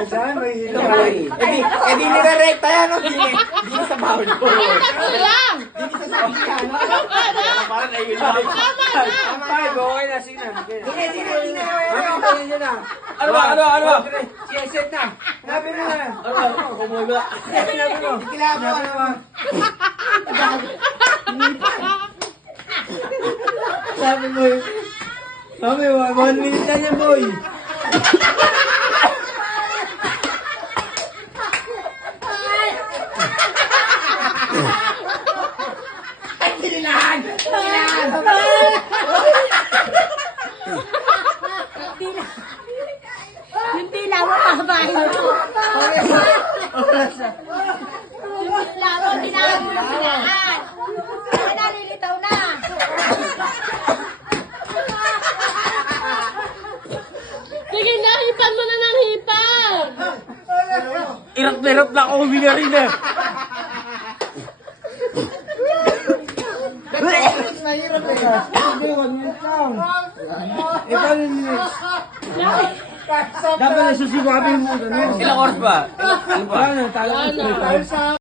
na dyan, may hilo. Edi nire-recta yan, no? Di sa bawal ko. Tatlo lang. Di sa sabi yan, no? Parang ayun lang. Ay, okay na, sige na. Di na. Mami, tayo na. Ano ba? Sige, set na. Sinabi mo na. Kumula. Sinabi mo. Sinabi mo. Sabi mo yun. Mami, 1 minute na niya, boy. Ay, sinilahan! Yung pila mo pabahin mo. Lalo dinamo ng pilaan. Ay, nalilitaw na. Sige na, hipan mo na ng hipan. Irap na irap na ako huminga rin eh. Nahirap eh. Sabi, 1 minute lang. Ikaw yung minutes. Dapat nasusigabi mo. Ilang oras ba? Wala na, tala.